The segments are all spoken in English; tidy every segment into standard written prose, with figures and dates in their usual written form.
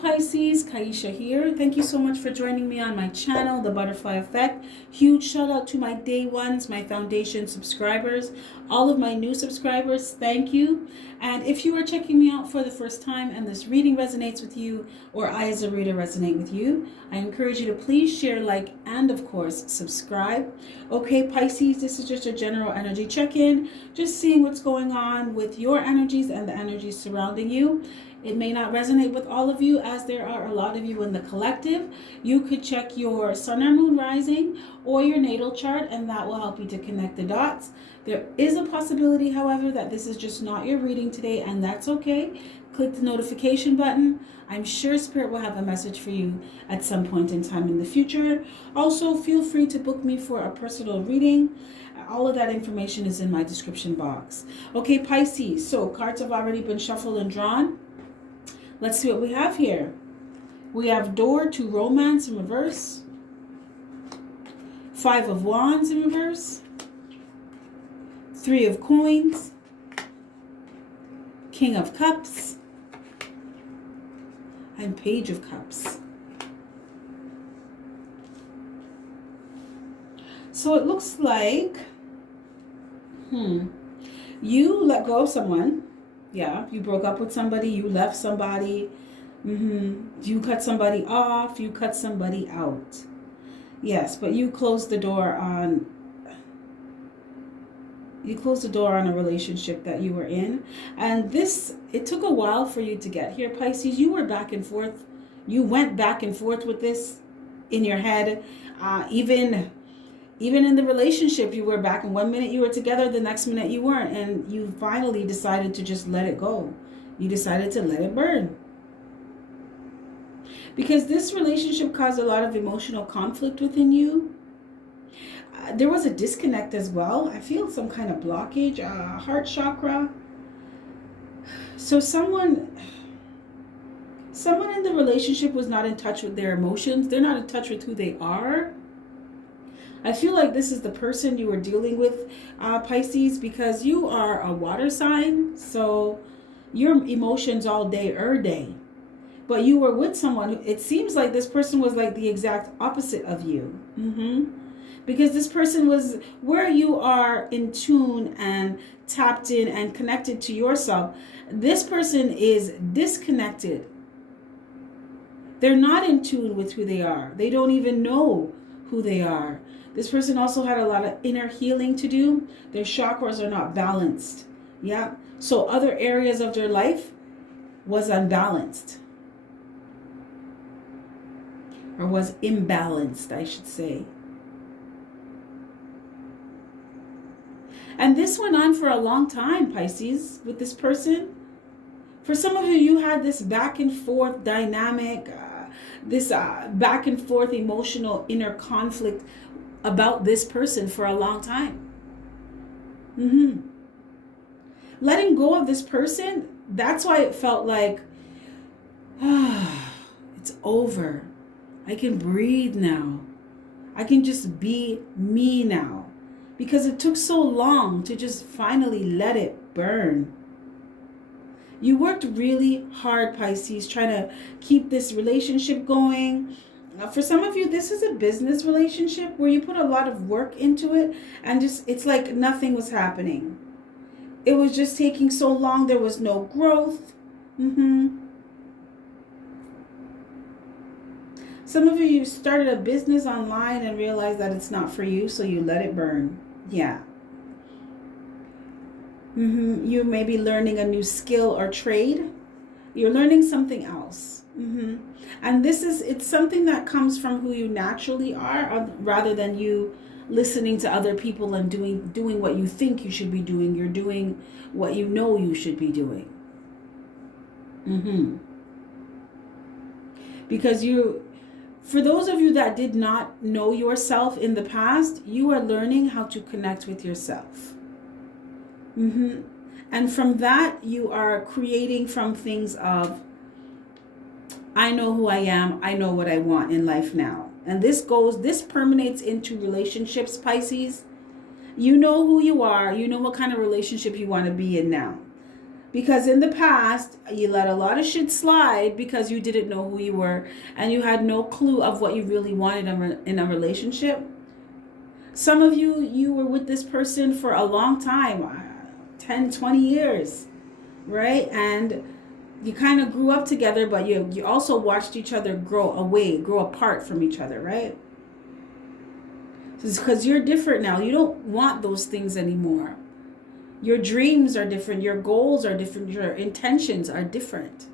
Pisces, Kaisha here. Thank you so much for joining me on my channel, The Butterfly Effect. Huge shout out to my day ones, my foundation subscribers, all of my new subscribers. Thank you. And if you are checking me out for the first time and this reading resonates with you, or I as a reader resonate with you, I encourage you to please share, like, and of course, subscribe. Okay, Pisces, this is just a general energy check-in, just seeing what's going on with your energies and the energies surrounding you. It may not resonate with all of you, as there are a lot of you in the collective. You could check your sun or moon rising or your natal chart, and that will help you to connect the dots. There is a possibility, however, that this is just not your reading today, and that's okay. Click the notification button. I'm sure Spirit will have a message for you at some point in time in the future. Also, feel free to book me for a personal reading. All of that information is in my description box. Okay, Pisces, so cards have already been shuffled and drawn. Let's see what we have here. We have Door to Romance in reverse. 5 of Wands in reverse. 3 of Coins. King of Cups. And Page of Cups. So it looks like you let go of someone. Yeah, you broke up with somebody, you left somebody, you cut somebody off, you cut somebody out. Yes, but you closed the door on a relationship that you were in. And it took a while for you to get here, Pisces. You were back and forth. You went back and forth with this in your head. Even in the relationship, you were back, and 1 minute you were together, the next minute you weren't, and you finally decided to just let it go. You decided to let it burn. Because this relationship caused a lot of emotional conflict within you. There was a disconnect as well. I feel some kind of blockage, heart chakra. So someone in the relationship was not in touch with their emotions. They're not in touch with who they are. I feel like this is the person you were dealing with, Pisces, because you are a water sign. So your emotions all day, But you were with someone. It seems like this person was like the exact opposite of you. Because this person was where you are in tune and tapped in and connected to yourself. This person is disconnected. They're not in tune with who they are. They don't even know who they are. This person also had a lot of inner healing to do. Their chakras are not balanced. Yeah. So other areas of their life was unbalanced. Or was imbalanced, I should say. And this went on for a long time, Pisces, with this person. For some of you, you had this back and forth dynamic, this back and forth emotional inner conflict about this person for a long time. Letting go of this person, that's why it felt like, it's over. I can breathe now. I can just be me now. Because it took so long to just finally let it burn. You worked really hard, Pisces, trying to keep this relationship going. For some of you, this is a business relationship where you put a lot of work into it, and it's like nothing was happening. It was just taking so long. There was no growth. Some of you started a business online and realized that it's not for you, so you let it burn. Yeah. You may be learning a new skill or trade. You're learning something else. And it's something that comes from who you naturally are, rather than you listening to other people and doing what you think you should be doing. You're doing what you know you should be doing. Because for those of you that did not know yourself in the past, you are learning how to connect with yourself. And from that, you are creating from things of, I know who I am. I know what I want in life now. And this permeates into relationships, Pisces. You know who you are. You know what kind of relationship you want to be in now. Because in the past, you let a lot of shit slide because you didn't know who you were and you had no clue of what you really wanted in a relationship. Some of you, you were with this person for a long time, 10, 20 years, right? And you kind of grew up together, but you also watched each other grow apart from each other, right? It's because you're different now. You don't want those things anymore. Your dreams are different. Your goals are different. Your intentions are different.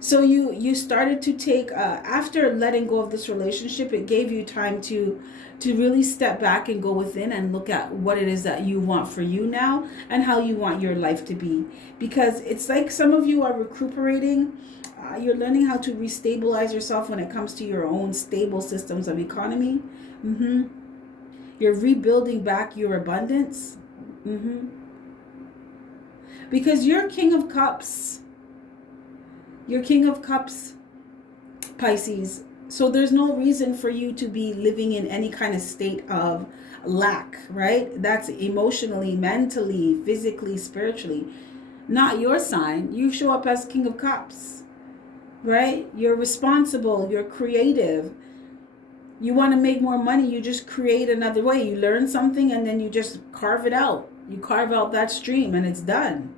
So you started to take, after letting go of this relationship, it gave you time to really step back and go within and look at what it is that you want for you now and how you want your life to be. Because it's like some of you are recuperating. You're learning how to restabilize yourself when it comes to your own stable systems of economy. You're rebuilding back your abundance. Because you're King of Cups. You're King of Cups, Pisces. So there's no reason for you to be living in any kind of state of lack, right? That's emotionally, mentally, physically, spiritually. Not your sign. You show up as King of Cups, right? You're responsible. You're creative. You want to make more money. You just create another way. You learn something and then you just carve it out. You carve out that stream and it's done.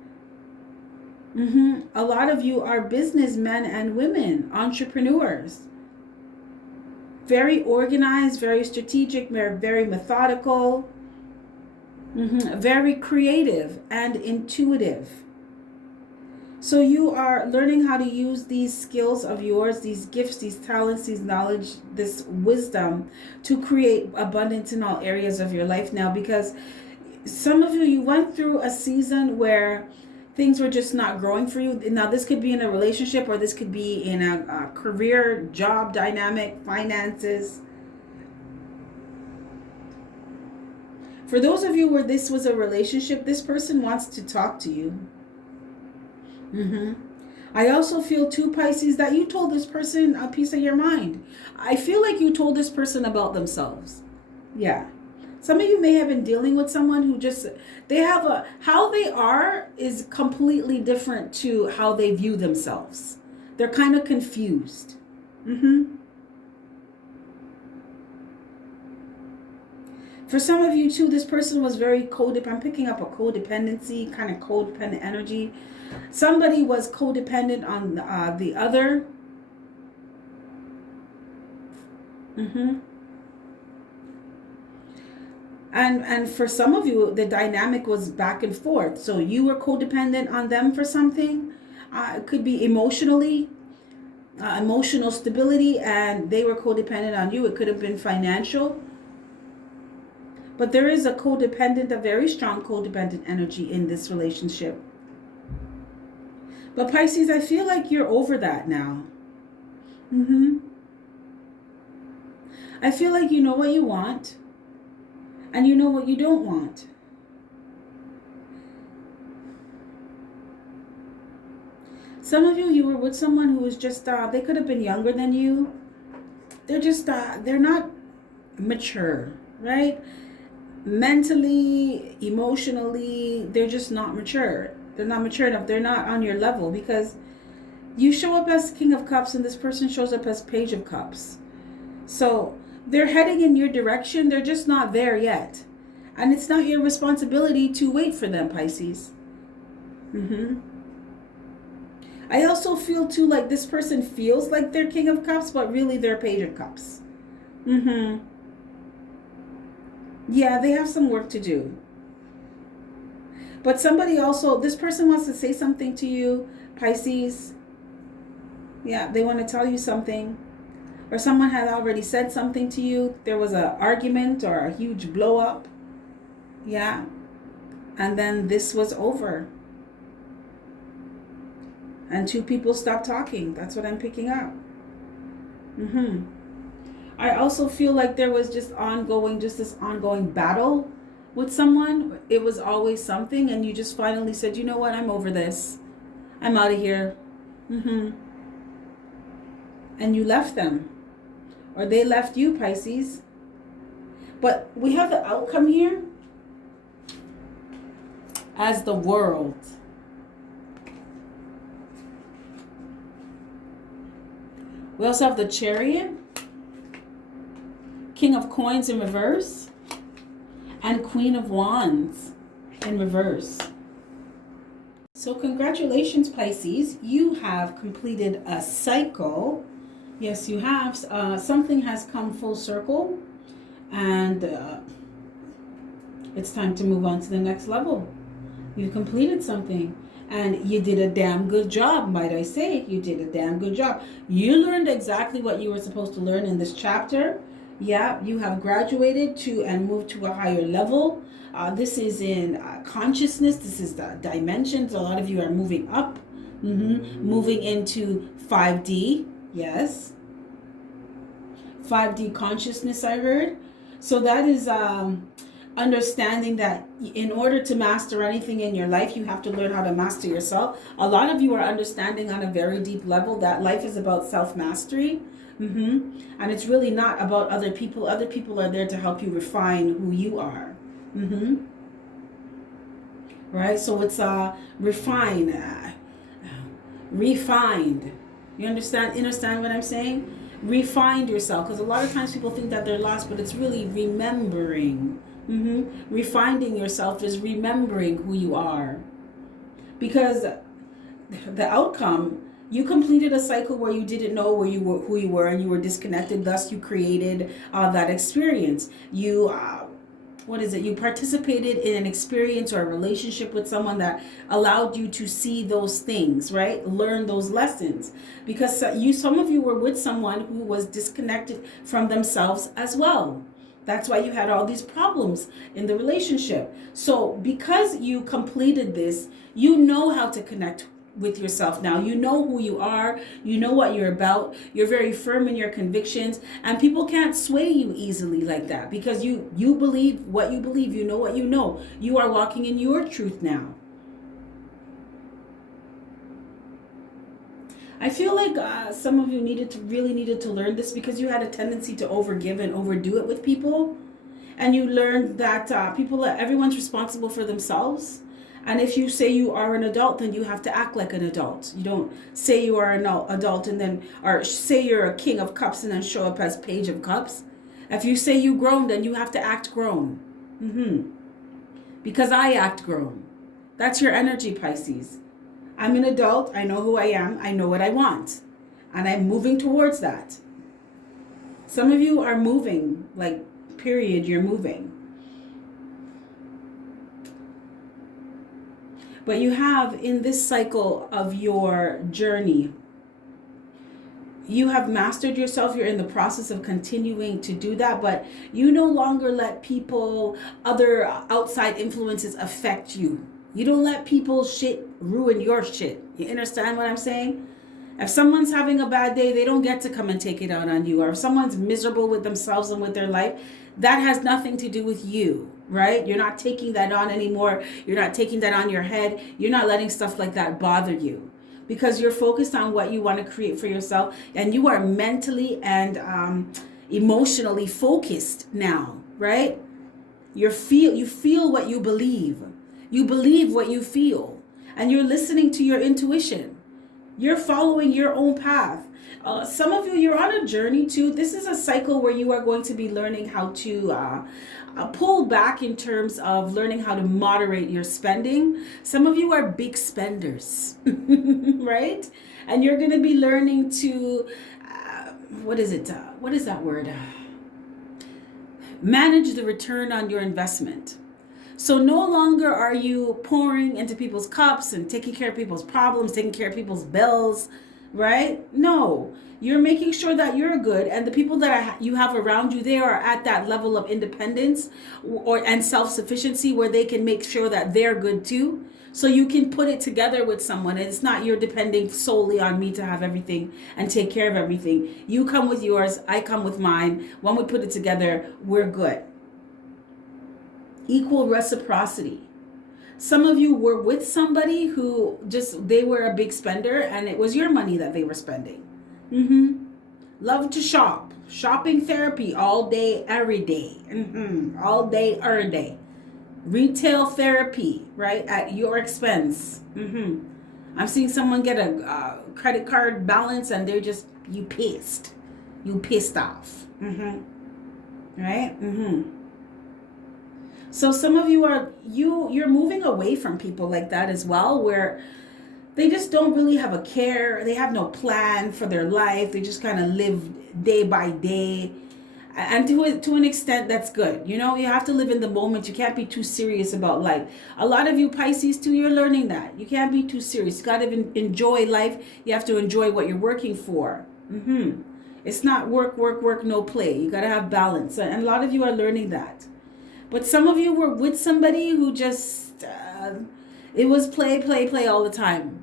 A lot of you are businessmen and women, entrepreneurs. Very organized, very strategic, very methodical, very creative and intuitive. So you are learning how to use these skills of yours, these gifts, these talents, these knowledge, this wisdom to create abundance in all areas of your life now. Because some of you went through a season where things were just not growing for you. Now, this could be in a relationship or this could be in a career, job dynamic, finances. For those of you where this was a relationship, this person wants to talk to you. I also feel too, Pisces, that you told this person a piece of your mind. I feel like you told this person about themselves. Yeah. Some of you may have been dealing with someone who just, how they are is completely different to how they view themselves. They're kind of confused. For some of you too, this person was very codependent. I'm picking up a codependency, kind of codependent energy. Somebody was codependent on the other. And for some of you, the dynamic was back and forth. So you were codependent on them for something. It could be emotionally, emotional stability, and they were codependent on you. It could have been financial. But there is a very strong codependent energy in this relationship. But Pisces, I feel like you're over that now. I feel like you know what you want. And you know what you don't want. Some of you were with someone who was just, they could have been younger than you. They're just, they're not mature, right? Mentally, emotionally, they're just not mature. They're not mature enough. They're not on your level because you show up as King of Cups and this person shows up as Page of Cups. So they're heading in your direction. They're just not there yet. And it's not your responsibility to wait for them, Pisces. I also feel too like this person feels like they're King of Cups, but really they're Page of Cups. Yeah, they have some work to do. But somebody also, this person wants to say something to you, Pisces. Yeah, they want to tell you something. Or someone had already said something to you. There was an argument or a huge blow up. Yeah. And then this was over. And two people stopped talking. That's what I'm picking up. I also feel like there was just this ongoing battle with someone. It was always something. And you just finally said, you know what? I'm over this. I'm out of here. And you left them. Or they left you, Pisces. But we have the outcome here as the World. We also have the Chariot, King of Coins in reverse, and Queen of Wands in reverse. So congratulations, Pisces. You have completed a cycle. Yes, you have. Something has come full circle, and it's time to move on to the next level. You've completed something, and you did a damn good job, might I say. You did a damn good job. You learned exactly what you were supposed to learn in this chapter. Yeah, you have graduated to and moved to a higher level. This is in consciousness. This is the dimensions. A lot of you are moving up, moving into 5D. Yes, 5D consciousness, I heard. So that is understanding that in order to master anything in your life, you have to learn how to master yourself. A lot of you are understanding on a very deep level that life is about self-mastery. And it's really not about other people. Other people are there to help you refine who you are. Right? So it's refined. You understand what I'm saying? Refind yourself, because a lot of times people think that they're lost, but it's really remembering. Refining yourself is remembering who you are, because the outcome, you completed a cycle where you didn't know who you were, and you were disconnected. Thus, you created that experience. You you participated in an experience or a relationship with someone that allowed you to see those things, right? Learn those lessons, because some of you were with someone who was disconnected from themselves as well. That's why you had all these problems in the relationship. So because you completed this, you know how to connect with yourself now. You know who you are. You know what you're about. You're very firm in your convictions, and people can't sway you easily like that, because you believe what you believe. You know what you know. You are walking in your truth now. I feel like some of you really needed to learn this, because you had a tendency to overgive and overdo it with people, and you learned that everyone's responsible for themselves. And if you say you are an adult, then you have to act like an adult. You don't say you are an adult or say you're a King of Cups and then show up as Page of Cups. If you say you grown, then you have to act grown. Because I act grown. That's your energy, Pisces. I'm an adult. I know who I am. I know what I want. And I'm moving towards that. Some of you are moving, like, period, you're moving. But you have, in this cycle of your journey, you have mastered yourself. You're in the process of continuing to do that, but you no longer let people, other outside influences affect you. You don't let people shit ruin your shit. You understand what I'm saying? If someone's having a bad day, they don't get to come and take it out on you. Or if someone's miserable with themselves and with their life, that has nothing to do with you, right? You're not taking that on anymore. You're not taking that on your head. You're not letting stuff like that bother you, because you're focused on what you want to create for yourself, and you are mentally and emotionally focused now, right? You feel what you believe. You believe what you feel, and you're listening to your intuition. You're following your own path. Some of you, you're on a journey too. This is a cycle where you are going to be learning how to pull back in terms of learning how to moderate your spending. Some of you are big spenders, right? And you're going to be learning to, what is that word? Manage the return on your investment. So no longer are you pouring into people's cups and taking care of people's problems, taking care of people's bills, right? No, you're making sure that you're good, and the people that you have around you, they are at that level of independence and self-sufficiency where they can make sure that they're good too. So you can put it together with someone. It's not you're depending solely on me to have everything and take care of everything. You come with yours, I come with mine. When we put it together, we're good. Equal reciprocity. Some of you were with somebody who they were a big spender, and it was your money that they were spending. Love to shop. Shopping therapy all day, every day. All day, every day. Retail therapy, right? At your expense. I'm seeing someone get a credit card balance, and they're just You pissed. You pissed off. Right? So some of you are, you're moving away from people like that as well, where they just don't really have a care. They have no plan for their life. They just kind of live day by day. And to an extent, that's good. You know, you have to live in the moment. You can't be too serious about life. A lot of you Pisces too, you're learning that. You can't be too serious. You got to enjoy life. You have to enjoy what you're working for. It's not work, work, work, no play. You got to have balance. And a lot of you are learning that. But some of you were with somebody who just, it was play, play, play all the time.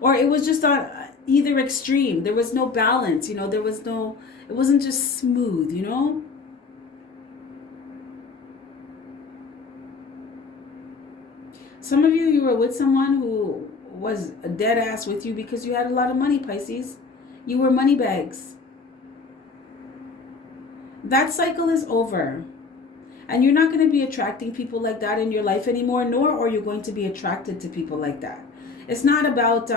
Or it was just on either extreme. There was no balance, you know, there was no, it wasn't just smooth, you know. Some of you were with someone who was a dead ass with you because you had a lot of money, Pisces. You were money bags. That cycle is over. And you're not going to be attracting people like that in your life anymore, nor are you going to be attracted to people like that. It's not about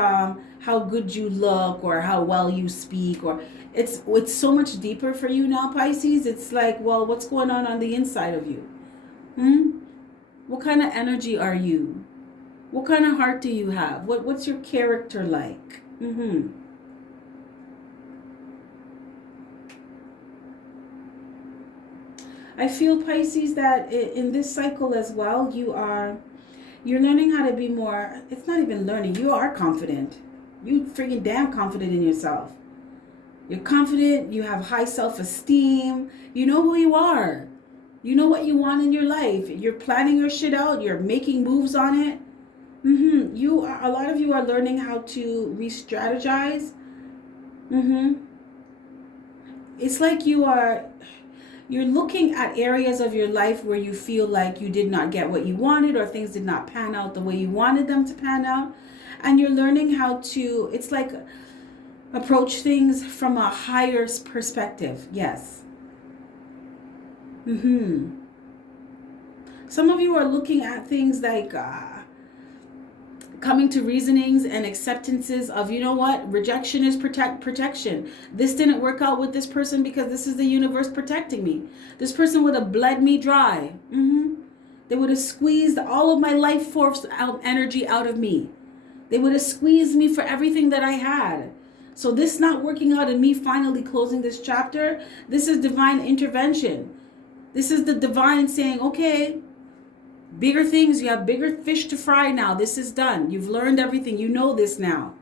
how good you look or how well you speak, or it's so much deeper for you now, Pisces. It's like, well, what's going on the inside of you? What kind of energy are you? What kind of heart do you have? What's your character like? I feel, Pisces, that in this cycle as well, you're learning how to be more, it's not even learning, you are confident. You freaking damn confident in yourself. You're confident, you have high self-esteem, you know who you are. You know what you want in your life. You're planning your shit out, you're making moves on it. A lot of you are learning how to re-strategize. It's like you're looking at areas of your life where you feel like you did not get what you wanted, or things did not pan out the way you wanted them to pan out. And you're learning how to, it's like, approach things from a higher perspective. Yes. Some of you are looking at things like coming to reasonings and acceptances of, you know what, rejection is protection. This didn't work out with this person because this is the universe protecting me. This person would have bled me dry. They would have squeezed all of my life force energy out of me. They would have squeezed me for everything that I had. So this not working out and me finally closing this chapter, this is divine intervention. This is the divine saying, okay, bigger things, you have bigger fish to fry now. This is done. You've learned everything. You know this now.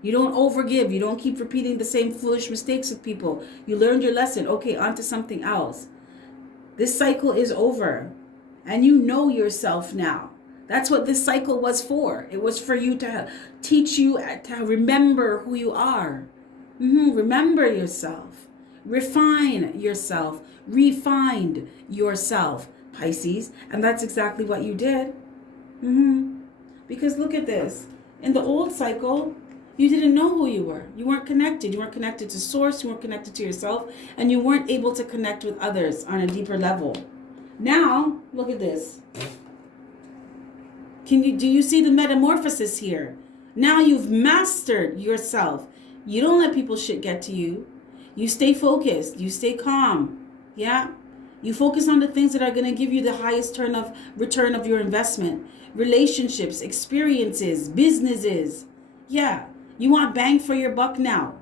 You don't overgive. You don't keep repeating the same foolish mistakes with people. You learned your lesson. Okay, on to something else. This cycle is over. And you know yourself now. That's what this cycle was for. It was for you to teach you to remember who you are. Remember yourself. Refine yourself. Refined yourself, Pisces. And that's exactly what you did. Because look at this. In the old cycle, you didn't know who you were. You weren't connected. You weren't connected to source. You weren't connected to yourself. And you weren't able to connect with others on a deeper level. Now, look at this. Do you see the metamorphosis here? Now you've mastered yourself. You don't let people shit get to you. You stay focused. You stay calm. Yeah? You focus on the things that are going to give you the highest return of your investment. Relationships, experiences, businesses. Yeah. You want bang for your buck now.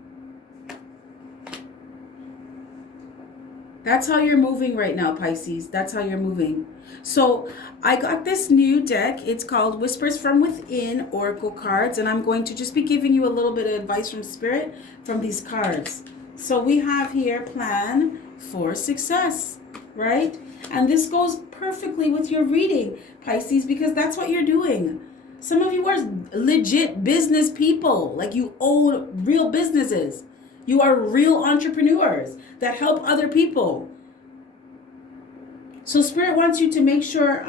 That's how you're moving right now, Pisces. That's how you're moving. So I got this new deck. It's called Whispers from Within Oracle Cards. And I'm going to just be giving you a little bit of advice from Spirit from these cards. So we have here Plan for Success, right? And this goes perfectly with your reading, Pisces, because that's what you're doing. Some of you are legit business people. Like you own real businesses. You are real entrepreneurs that help other people. So Spirit wants you to make sure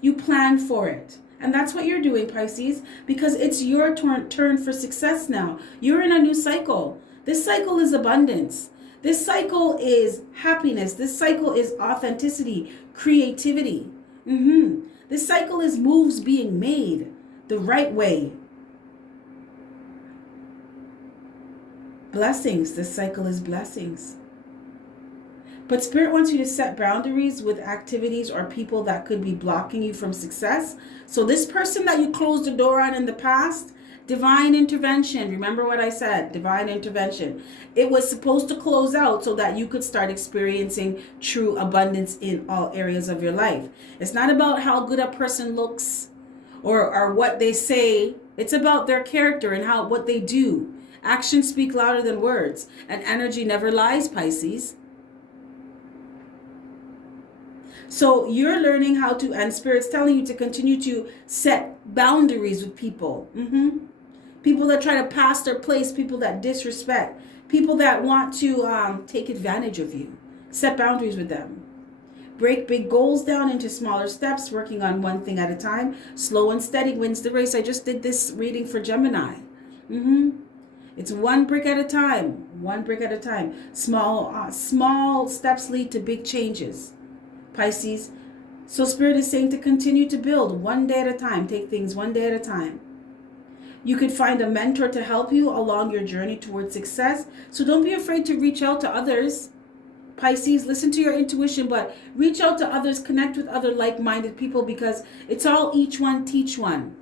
you plan for it. And that's what you're doing, Pisces, because it's your turn for success now. You're in a new cycle. This cycle is abundance. This cycle is happiness. This cycle is authenticity, creativity. This cycle is moves being made the right way. Blessings. This cycle is blessings. But Spirit wants you to set boundaries with activities or people that could be blocking you from success. So this person that you closed the door on in the past, divine intervention. Remember what I said, divine intervention. It was supposed to close out so that you could start experiencing true abundance in all areas of your life. It's not about how good a person looks or what they say. It's about their character and what they do. Actions speak louder than words, and energy never lies, Pisces. So you're learning how to, and Spirit's telling you to continue to set boundaries with people. People that try to pass their place, people that disrespect, people that want to take advantage of you. Set boundaries with them. Break big goals down into smaller steps, working on one thing at a time. Slow and steady wins the race. I just did this reading for Gemini. It's one brick at a time. One brick at a time. Small steps lead to big changes, Pisces. So Spirit is saying to continue to build one day at a time. Take things one day at a time. You could find a mentor to help you along your journey towards success. So don't be afraid to reach out to others. Pisces, listen to your intuition, but reach out to others, connect with other like-minded people, because it's all each one teach one.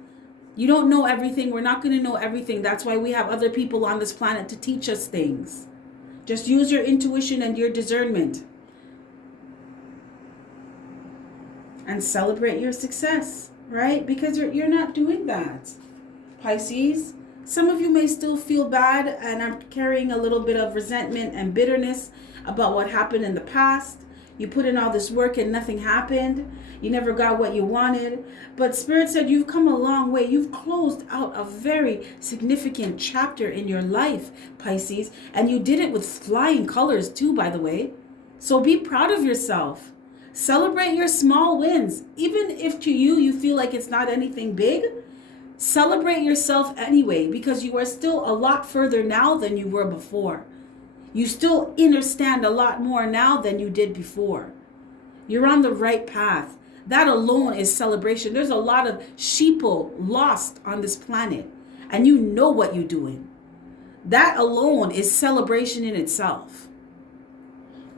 You don't know everything. We're not going to know everything. That's why we have other people on this planet to teach us things. Just use your intuition and your discernment. And celebrate your success, right? Because you're not doing that, Pisces. Some of you may still feel bad and are carrying a little bit of resentment and bitterness about what happened in the past. You put in all this work and nothing happened. You never got what you wanted. But Spirit said you've come a long way. You've closed out a very significant chapter in your life, Pisces. And you did it with flying colors too, by the way. So be proud of yourself. Celebrate your small wins. Even if to you feel like it's not anything big, celebrate yourself anyway, because you are still a lot further now than you were before. You still understand a lot more now than you did before. You're on the right path. That alone is celebration. There's a lot of sheeple lost on this planet, and you know what you're doing. That alone is celebration in itself.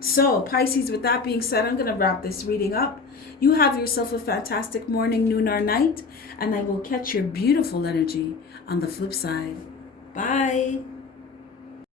So, Pisces, with that being said, I'm going to wrap this reading up. You have yourself a fantastic morning, noon, or night, and I will catch your beautiful energy on the flip side. Bye.